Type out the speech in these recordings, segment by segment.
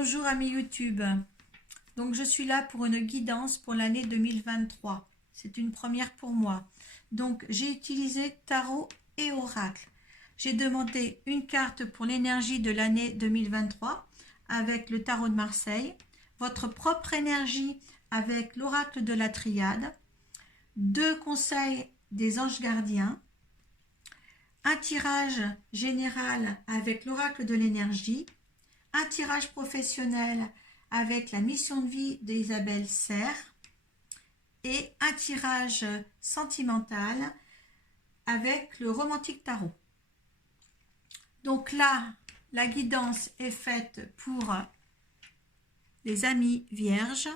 Bonjour amis YouTube. Donc je suis là pour une guidance pour l'année 2023. C'est une première pour moi. Donc j'ai utilisé tarot et oracle. J'ai demandé une carte pour l'énergie de l'année 2023 avec le tarot de Marseille, votre propre énergie avec l'oracle de la triade, 2 conseils des anges gardiens, un tirage général avec l'oracle de l'énergie, un tirage professionnel avec la mission de vie d'Isabelle Serre et un tirage sentimental avec le romantique tarot. Donc là, la guidance est faite pour les amis vierges.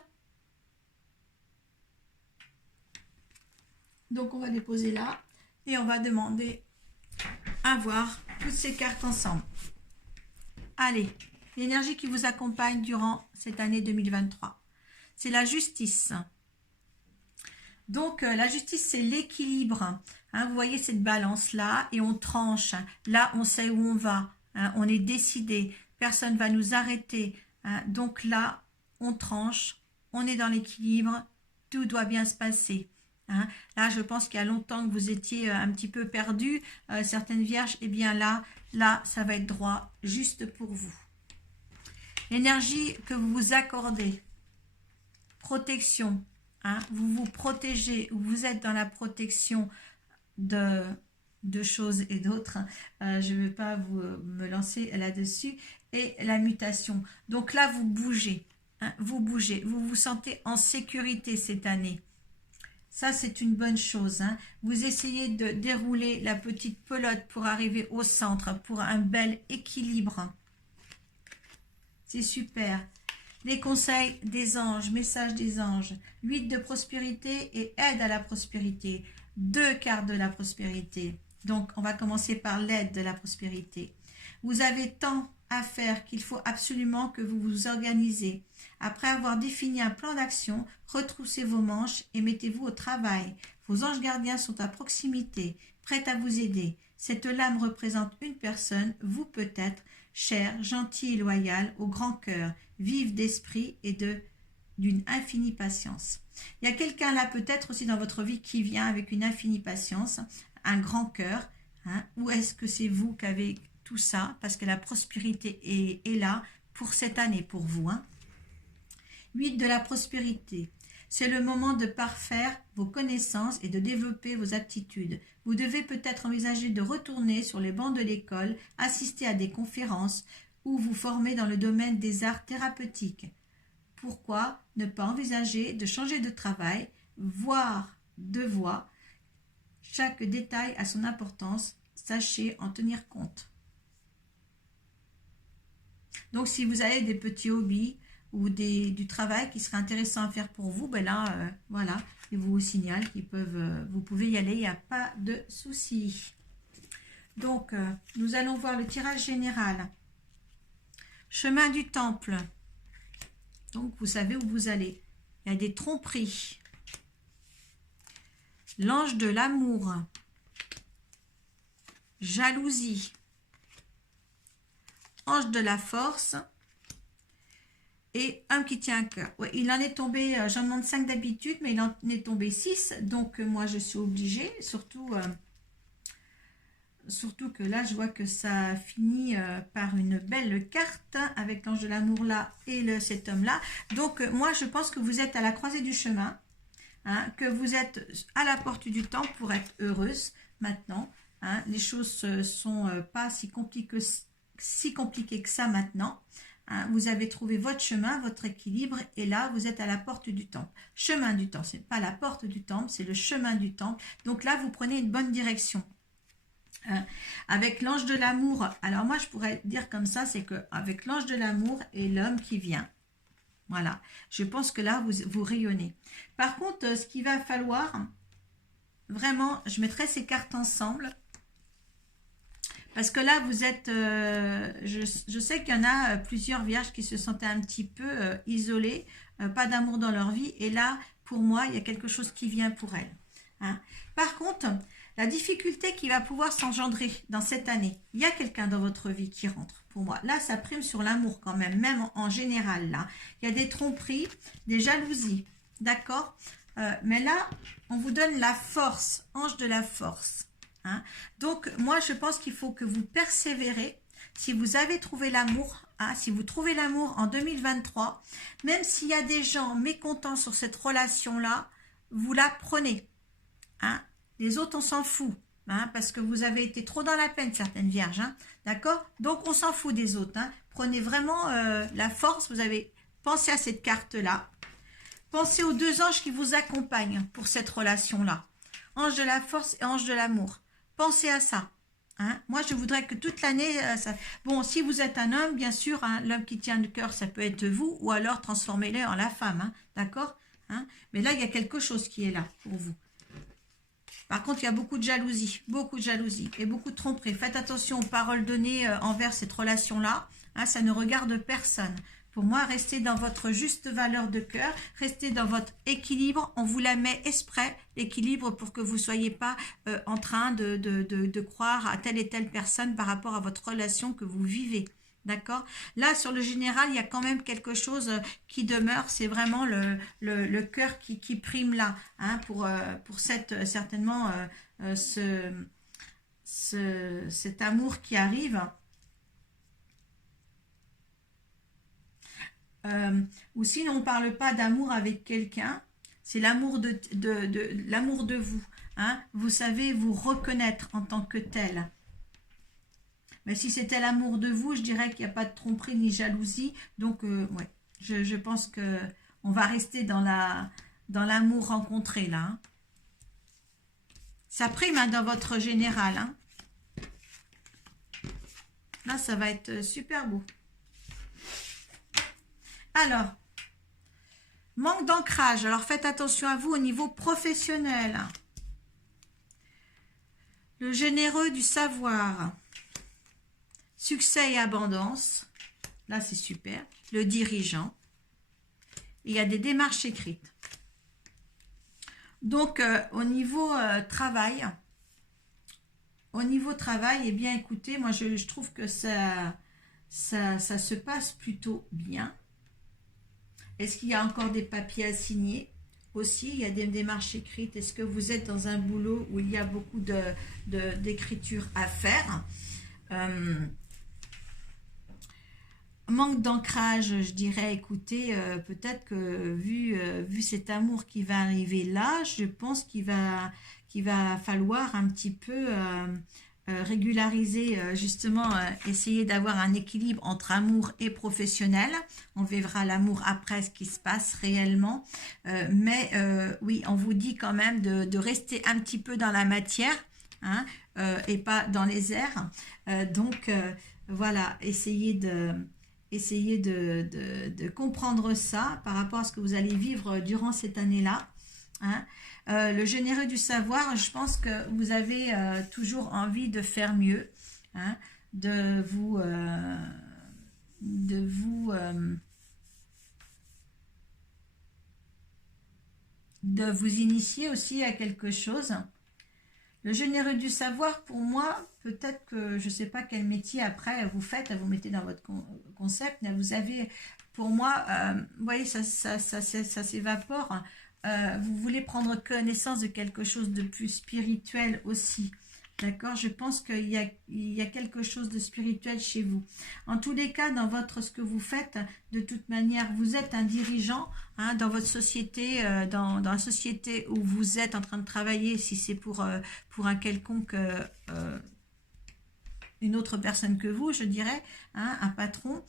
Donc on va les poser là et on va demander à voir toutes ces cartes ensemble. Allez, l'énergie qui vous accompagne durant cette année 2023, c'est la justice. Donc la justice, c'est l'équilibre. Hein, vous voyez cette balance là et on tranche. Là, on sait où on va. Hein, on est décidé. Personne ne va nous arrêter. Hein, donc là, on tranche. On est dans l'équilibre. Tout doit bien se passer. Hein, là, je pense qu'il y a longtemps que vous étiez un petit peu perdu. Certaines vierges, et bien là, ça va être droit juste pour vous. L'énergie que vous vous accordez. Protection. Hein, vous vous protégez. Vous êtes dans la protection de choses et d'autres. Je ne vais pas me lancer là-dessus. Et la mutation. Donc là, vous bougez. Hein, vous bougez. Vous vous sentez en sécurité cette année. Ça, c'est une bonne chose. Hein. Vous essayez de dérouler la petite pelote pour arriver au centre, pour un bel équilibre. C'est super. Les conseils des anges, messages des anges, 8 de prospérité et aide à la prospérité. 2 cartes de la prospérité. Donc, on va commencer par l'aide de la prospérité. Vous avez tant à faire qu'il faut absolument que vous vous organisez. Après avoir défini un plan d'action, retroussez vos manches et mettez-vous au travail. Vos anges gardiens sont à proximité, prêts à vous aider. Cette lame représente une personne, vous peut-être, chère, gentille et loyale, au grand cœur, vive d'esprit et d'une infinie patience. Il y a quelqu'un là peut-être aussi dans votre vie qui vient avec une infinie patience, un grand cœur. Hein, ou est-ce que c'est vous qui avez tout ça? Parce que la prospérité est là pour cette année, pour vous. Hein. 8 de la prospérité. C'est le moment de parfaire vos connaissances et de développer vos aptitudes. Vous devez peut-être envisager de retourner sur les bancs de l'école, assister à des conférences ou vous former dans le domaine des arts thérapeutiques. Pourquoi ne pas envisager de changer de travail, voire de voie? Chaque détail a son importance, sachez en tenir compte. Donc si vous avez des petits hobbies, ou du travail qui serait intéressant à faire pour vous, ben là, voilà, ils vous signalent vous pouvez y aller, il n'y a pas de souci. Donc, nous allons voir le tirage général. Chemin du temple. Donc, vous savez où vous allez. Il y a des tromperies. L'ange de l'amour. Jalousie. Ange de la force. Et un qui tient un cœur. Ouais, il en est tombé, j'en demande 5 d'habitude, mais il en est tombé 6. Donc, moi, je suis obligée. Surtout que là, je vois que ça finit par une belle carte avec l'ange de l'amour là et cet homme-là. Donc, moi, je pense que vous êtes à la croisée du chemin. Hein, que vous êtes à la porte du temps pour être heureuse maintenant. Hein, les choses ne sont pas si compliquées que ça maintenant. Hein, vous avez trouvé votre chemin, votre équilibre, et là, vous êtes à la porte du temple. Chemin du temple, ce n'est pas la porte du temple, c'est le chemin du temple. Donc là, vous prenez une bonne direction. Avec l'ange de l'amour, alors moi, je pourrais dire comme ça, c'est qu'avec l'ange de l'amour et l'homme qui vient, voilà, je pense que là, vous rayonnez. Par contre, ce qu'il va falloir, vraiment, je mettrai ces cartes ensemble. Parce que là, vous êtes, je sais qu'il y en a plusieurs vierges qui se sentaient un petit peu isolées, pas d'amour dans leur vie. Et là, pour moi, il y a quelque chose qui vient pour elles. Hein. Par contre, la difficulté qui va pouvoir s'engendrer dans cette année, il y a quelqu'un dans votre vie qui rentre. pour moi. Là, ça prime sur l'amour quand même, même en général. Là, il y a des tromperies, des jalousies, d'accord. Mais là, on vous donne la force, ange de la force. Hein. Donc, moi, je pense qu'il faut que vous persévérez. Si vous avez trouvé l'amour, hein, si vous trouvez l'amour en 2023, même s'il y a des gens mécontents sur cette relation-là, vous la prenez. Hein. Les autres, on s'en fout. Hein, parce que vous avez été trop dans la peine, certaines vierges. Hein, d'accord. Donc, on s'en fout des autres. Hein. Prenez vraiment la force. Vous avez pensé à cette carte-là. Pensez aux deux anges qui vous accompagnent pour cette relation-là. Ange de la force et ange de l'amour. Pensez à ça. Hein. Moi, je voudrais que toute l'année... Bon, si vous êtes un homme, bien sûr, hein, l'homme qui tient le cœur, ça peut être vous, ou alors transformez-le en la femme. Hein, d'accord. Hein. Mais là, il y a quelque chose qui est là pour vous. Par contre, il y a beaucoup de jalousie et beaucoup de tromperie. Faites attention aux paroles données envers cette relation-là. Hein, ça ne regarde personne. Pour moi, restez dans votre juste valeur de cœur, restez dans votre équilibre. On vous la met exprès, l'équilibre, pour que vous ne soyez pas en train de croire à telle et telle personne par rapport à votre relation que vous vivez. D'accord. Là, sur le général, il y a quand même quelque chose qui demeure. C'est vraiment le cœur qui prime là, hein, pour certainement cet amour qui arrive. Ou sinon, on ne parle pas d'amour avec quelqu'un. C'est l'amour l'amour de vous. Hein. Vous savez vous reconnaître en tant que tel. Mais si c'était l'amour de vous, je dirais qu'il n'y a pas de tromperie ni jalousie. Donc, ouais, je pense que on va rester dans l'amour rencontré, là. Hein. Ça prime hein, dans votre général. Hein. Là, ça va être super beau. Alors, manque d'ancrage. Alors, faites attention à vous au niveau professionnel. Le généreux du savoir. Succès et abondance. Là, c'est super. Le dirigeant. Il y a des démarches écrites. Donc, au niveau travail, eh bien, écoutez, moi, je trouve que ça se passe plutôt bien. Est-ce qu'il y a encore des papiers à signer? Aussi, il y a des démarches écrites. Est-ce que vous êtes dans un boulot où il y a beaucoup d'écriture à faire? Manque d'ancrage, je dirais, écoutez, peut-être que vu cet amour qui va arriver là, je pense qu'il va falloir un petit peu régulariser, justement, essayer d'avoir un équilibre entre amour et professionnel. On verra l'amour après, ce qui se passe réellement. Mais oui, on vous dit quand même de rester un petit peu dans la matière, hein, et pas dans les airs. Donc, voilà, essayez de comprendre ça par rapport à ce que vous allez vivre durant cette année-là. Hein. Le généreux du savoir, je pense que vous avez toujours envie de faire mieux, hein, de vous initier aussi à quelque chose. Le généreux du savoir, pour moi, peut-être que je ne sais pas quel métier après vous faites, vous mettez dans votre concept, mais vous avez, pour moi, vous voyez, ça s'évapore. Vous voulez prendre connaissance de quelque chose de plus spirituel aussi. D'accord. Je pense qu'il y a quelque chose de spirituel chez vous. En tous les cas, dans ce que vous faites, de toute manière, vous êtes un dirigeant, hein, dans votre société, dans la société où vous êtes en train de travailler, si c'est pour un quelconque, une autre personne que vous, je dirais, hein, un patron,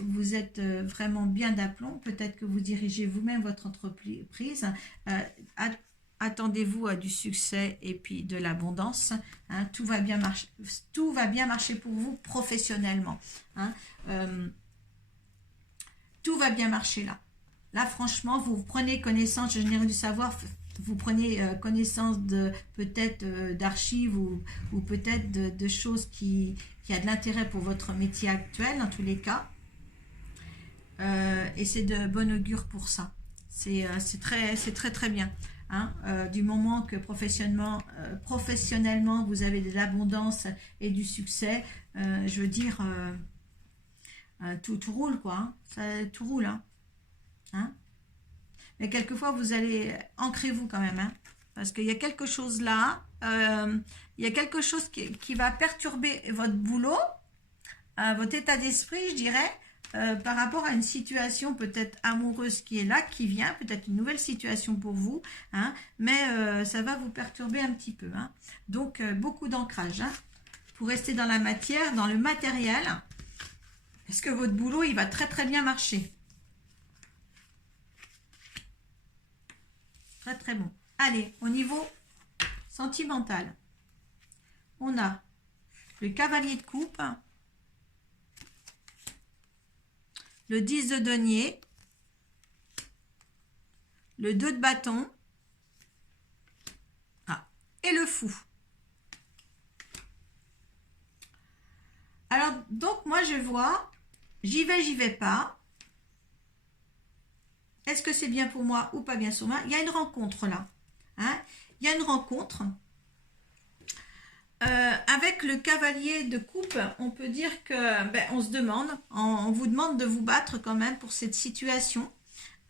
vous êtes vraiment bien d'aplomb. Peut-être que vous dirigez vous-même votre entreprise. Attendez-vous à du succès et puis de l'abondance. Hein, tout va bien marcher pour vous professionnellement. Hein, tout va bien marcher là. Là, franchement, vous prenez connaissance, généreux du savoir, vous prenez connaissance peut-être d'archives ou peut-être de choses qui a de l'intérêt pour votre métier actuel, en tous les cas. Et c'est de bon augure pour ça. C'est très très bien. hein, du moment que professionnellement, vous avez de l'abondance et du succès, je veux dire, tout roule, quoi. Hein. Tout roule, hein. Hein. Mais quelquefois, vous allez... Ancrez-vous quand même, hein, parce qu'il y a quelque chose là, il y a quelque chose qui va perturber votre boulot, votre état d'esprit, je dirais, par rapport à une situation peut-être amoureuse qui est là, qui vient, peut-être une nouvelle situation pour vous, hein, mais ça va vous perturber un petit peu. Hein. Donc, beaucoup d'ancrage, hein, pour rester dans la matière, dans le matériel, parce que votre boulot, il va très très bien marcher. Très très bon. Allez, au niveau sentimental, on a le cavalier de coupe, le 10 de denier, le 2 de bâton, et le fou. Alors, donc, moi, je vois, j'y vais pas. Est-ce que c'est bien pour moi ou pas bien pour moi? Il y a une rencontre là. Hein, il y a une rencontre. Avec le cavalier de coupe, on peut dire que on se demande, on vous demande de vous battre quand même pour cette situation.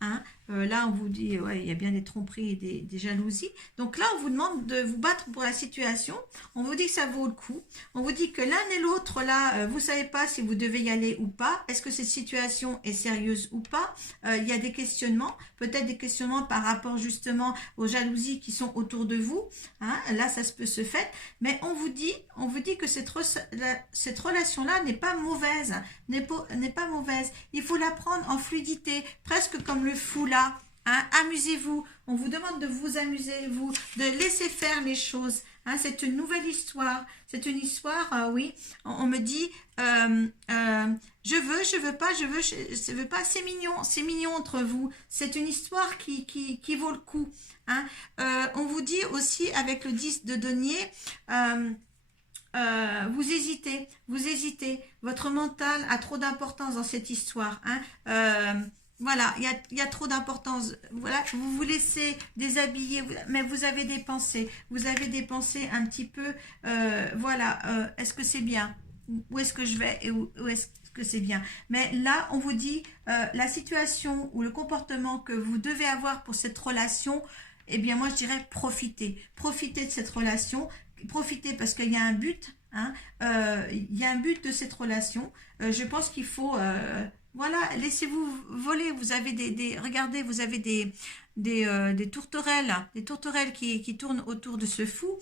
Hein. Là, on vous dit, ouais, il y a bien des tromperies et des jalousies. Donc là, on vous demande de vous battre pour la situation. On vous dit que ça vaut le coup. On vous dit que l'un et l'autre, là, vous savez pas si vous devez y aller ou pas. Est-ce que cette situation est sérieuse ou pas? Il y a des questionnements, peut-être des questionnements par rapport justement aux jalousies qui sont autour de vous. Hein. Là, ça se peut se faire. Mais on vous dit que cette relation-là n'est pas mauvaise, n'est pas mauvaise. Il faut la prendre en fluidité, presque comme le fou là. Hein, amusez-vous, on vous demande de vous amuser, de laisser faire les choses. Hein, c'est une nouvelle histoire. C'est une histoire, oui. On me dit, je veux pas, je veux pas. C'est mignon entre vous. C'est une histoire qui vaut le coup. Hein. On vous dit aussi avec le 10 de denier. Vous hésitez. Votre mental a trop d'importance dans cette histoire. Hein. Voilà, il y a trop d'importance. Voilà, vous vous laissez déshabiller, mais vous avez des pensées. Vous avez des pensées un petit peu, voilà, est-ce que c'est bien? Où est-ce que je vais et où est-ce que c'est bien? Mais là, on vous dit, la situation ou le comportement que vous devez avoir pour cette relation, eh bien, moi, je dirais profitez. Profitez de cette relation. Profitez parce qu'il y a un but. Hein, il y a un but de cette relation. Je pense qu'il faut... voilà, laissez-vous voler. Vous avez regardez, vous avez des tourterelles qui tournent autour de ce fou.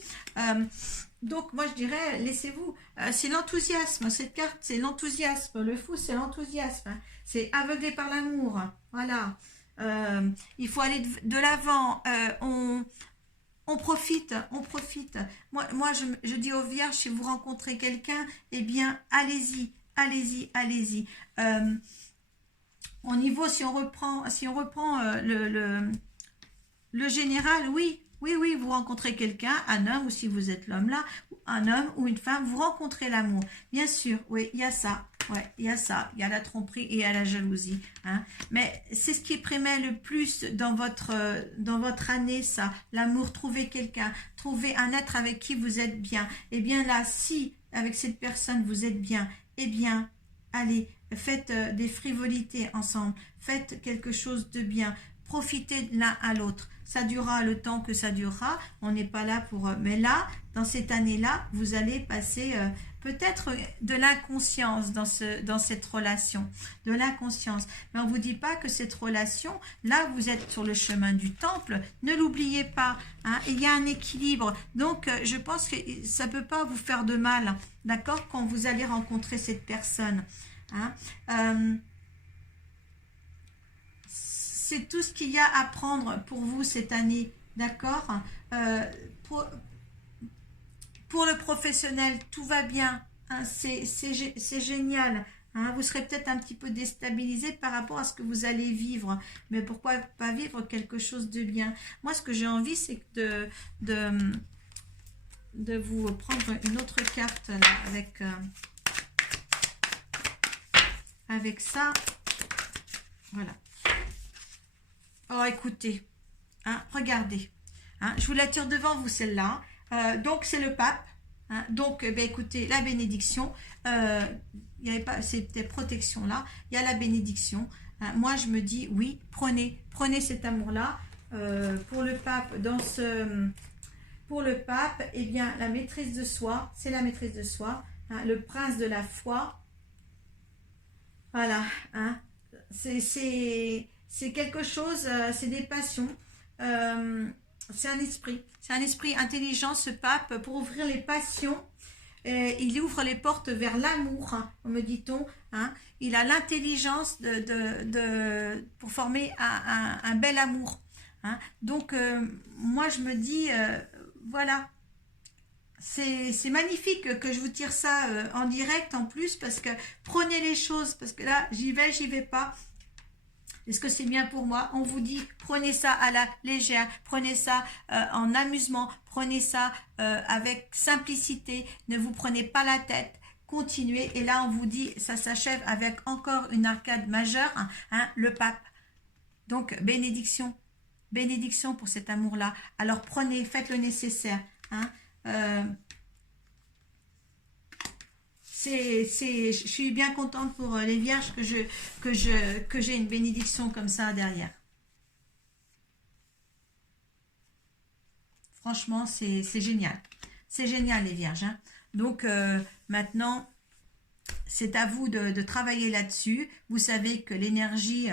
Donc, moi, je dirais, laissez-vous. C'est l'enthousiasme. Cette carte, c'est l'enthousiasme. Le fou, c'est l'enthousiasme. Hein. C'est aveuglé par l'amour. Voilà. Il faut aller de l'avant. On profite. Moi, je dis aux vierges, si vous rencontrez quelqu'un, eh bien, allez-y. Au niveau, si on reprend le général, oui, vous rencontrez quelqu'un, un homme, ou si vous êtes l'homme là, un homme ou une femme, vous rencontrez l'amour. Bien sûr, oui, il y a ça. Ouais, il y a la tromperie et il y a la jalousie. Hein. Mais c'est ce qui prémet le plus dans votre année, ça. L'amour, trouver quelqu'un, trouver un être avec qui vous êtes bien. Et bien là, si avec cette personne vous êtes bien, eh bien, allez, faites des frivolités ensemble. Faites quelque chose de bien. Profitez de l'un à l'autre. Ça durera le temps que ça durera. On n'est pas là pour... mais là, dans cette année-là, vous allez passer peut-être de l'inconscience dans cette relation. De l'inconscience. Mais on ne vous dit pas que cette relation, là, vous êtes sur le chemin du temple. Ne l'oubliez pas. Hein, il y a un équilibre. Donc, je pense que ça ne peut pas vous faire de mal. D'accord? Quand vous allez rencontrer cette personne. Hein, c'est tout ce qu'il y a à prendre pour vous cette année, d'accord? Pour le professionnel, tout va bien, hein, c'est génial. Hein, vous serez peut-être un petit peu déstabilisé par rapport à ce que vous allez vivre, mais pourquoi pas vivre quelque chose de bien? Moi, ce que j'ai envie, c'est de vous prendre une autre carte là, avec ça. Voilà. Oh, écoutez, hein, regardez. Hein. Je vous la tire devant vous, celle-là. Donc, c'est le pape. Hein. Donc, ben, écoutez, la bénédiction, il y avait pas cette protection-là. Il y a la bénédiction. Hein. Moi, je me dis, oui, prenez cet amour-là. Pour le pape, pour le pape, eh bien, la maîtrise de soi, c'est la maîtrise de soi. Hein. Le prince de la foi. Voilà. Hein. C'est quelque chose, c'est des passions. C'est un esprit intelligent, ce pape, pour ouvrir les passions. Il ouvre les portes vers l'amour, hein, me dit-on. Hein. Il a l'intelligence pour former un bel amour. Hein. Donc, moi, je me dis, voilà, c'est magnifique que je vous tire ça en direct en plus, parce que prenez les choses, parce que là, j'y vais pas. Est-ce que c'est bien pour moi? On vous dit, prenez ça à la légère, prenez ça en amusement, prenez ça avec simplicité, ne vous prenez pas la tête, continuez. Et là, on vous dit, ça s'achève avec encore une arcade majeure, hein, le pape. Donc, bénédiction, bénédiction pour cet amour-là. Alors, prenez, faites le nécessaire. Hein, je suis bien contente pour les vierges que j'ai une bénédiction comme ça derrière. Franchement, c'est génial. C'est génial les vierges. Hein. Donc maintenant, c'est à vous de travailler là-dessus. Vous savez que l'énergie,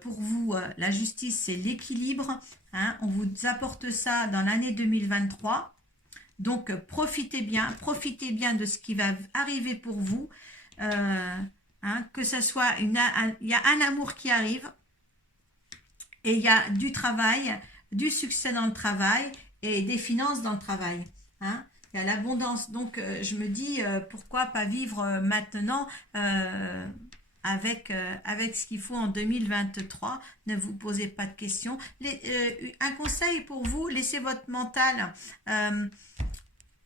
pour vous, la justice, c'est l'équilibre. Hein. On vous apporte ça dans l'année 2023. Donc, profitez bien de ce qui va arriver pour vous. Hein, que ce soit il y a un amour qui arrive et il y a du travail, du succès dans le travail et des finances dans le travail. Hein. Il y a l'abondance. Donc, je me dis, pourquoi pas vivre maintenant avec ce qu'il faut en 2023. Ne vous posez pas de questions. Un conseil pour vous, laissez votre mental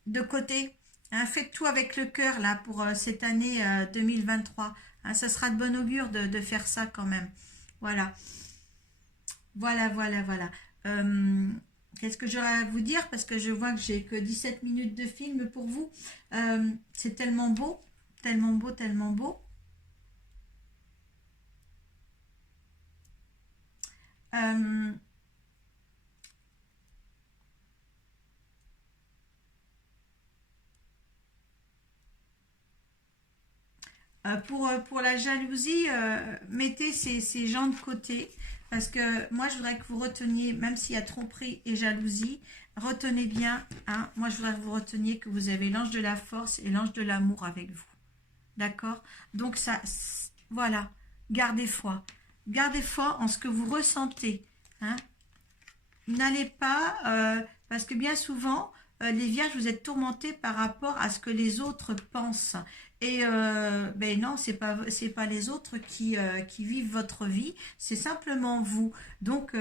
de côté. Hein, faites tout avec le cœur là pour cette année 2023. Hein, ça sera de bon augure de faire ça quand même. Voilà. Voilà. Qu'est-ce que j'aurais à vous dire? Parce que je vois que j'ai que 17 minutes de film pour vous. C'est tellement beau, tellement beau, tellement beau. Pour la jalousie, mettez ces gens de côté. Parce que moi, je voudrais que vous reteniez, même s'il y a tromperie et jalousie, retenez bien. Hein, moi, je voudrais que vous reteniez que vous avez l'ange de la force et l'ange de l'amour avec vous. D'accord? Donc, ça, voilà. Gardez foi. Gardez foi en ce que vous ressentez. Hein. N'allez pas, parce que bien souvent, les vierges, vous êtes tourmentés par rapport à ce que les autres pensent. Et ben non, c'est pas les autres qui vivent votre vie, c'est simplement vous. Donc,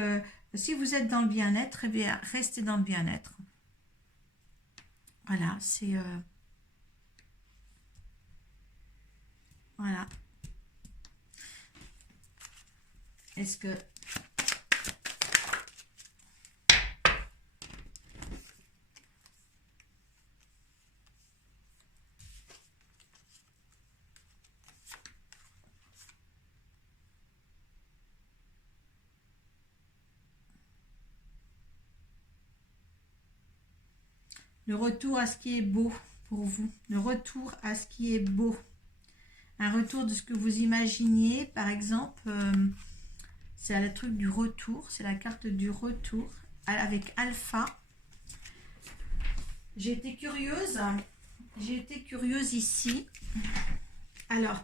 si vous êtes dans le bien-être, eh bien, restez dans le bien-être. Voilà, c'est... voilà. Est-ce que... Le retour à ce qui est beau pour vous. Le retour à ce qui est beau. Un retour de ce que vous imaginiez. Par exemple, c'est le truc du retour. C'est la carte du retour avec Alpha. J'ai été curieuse. J'ai été curieuse ici. Alors,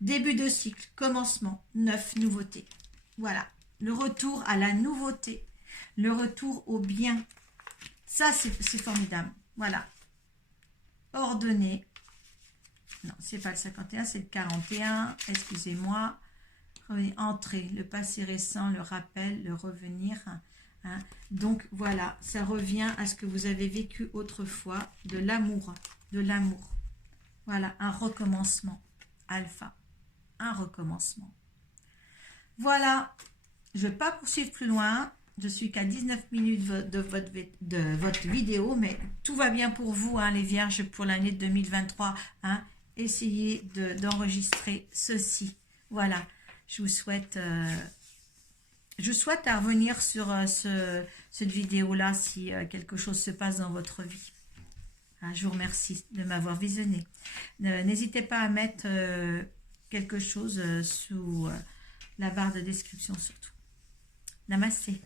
début de cycle, commencement, 9, nouveauté. Voilà, le retour à la nouveauté. Le retour au bien. Ça, c'est formidable. Voilà. Ordonné. Non, c'est pas le 51, c'est le 41. Excusez-moi. Entrer, le passé récent, le rappel, le revenir. Hein. Donc, voilà, ça revient à ce que vous avez vécu autrefois. De l'amour. De l'amour. Voilà, un recommencement. Alpha. Un recommencement. Voilà. je ne vais pas poursuivre plus loin. Je suis qu'à 19 minutes de votre vidéo, mais tout va bien pour vous, hein, les vierges, pour l'année 2023. Hein. Essayez d'enregistrer ceci. Voilà, je vous souhaite... je souhaite à revenir sur cette vidéo-là si quelque chose se passe dans votre vie. Hein, je vous remercie de m'avoir visionné. N'hésitez pas à mettre quelque chose sous la barre de description surtout. Namasté.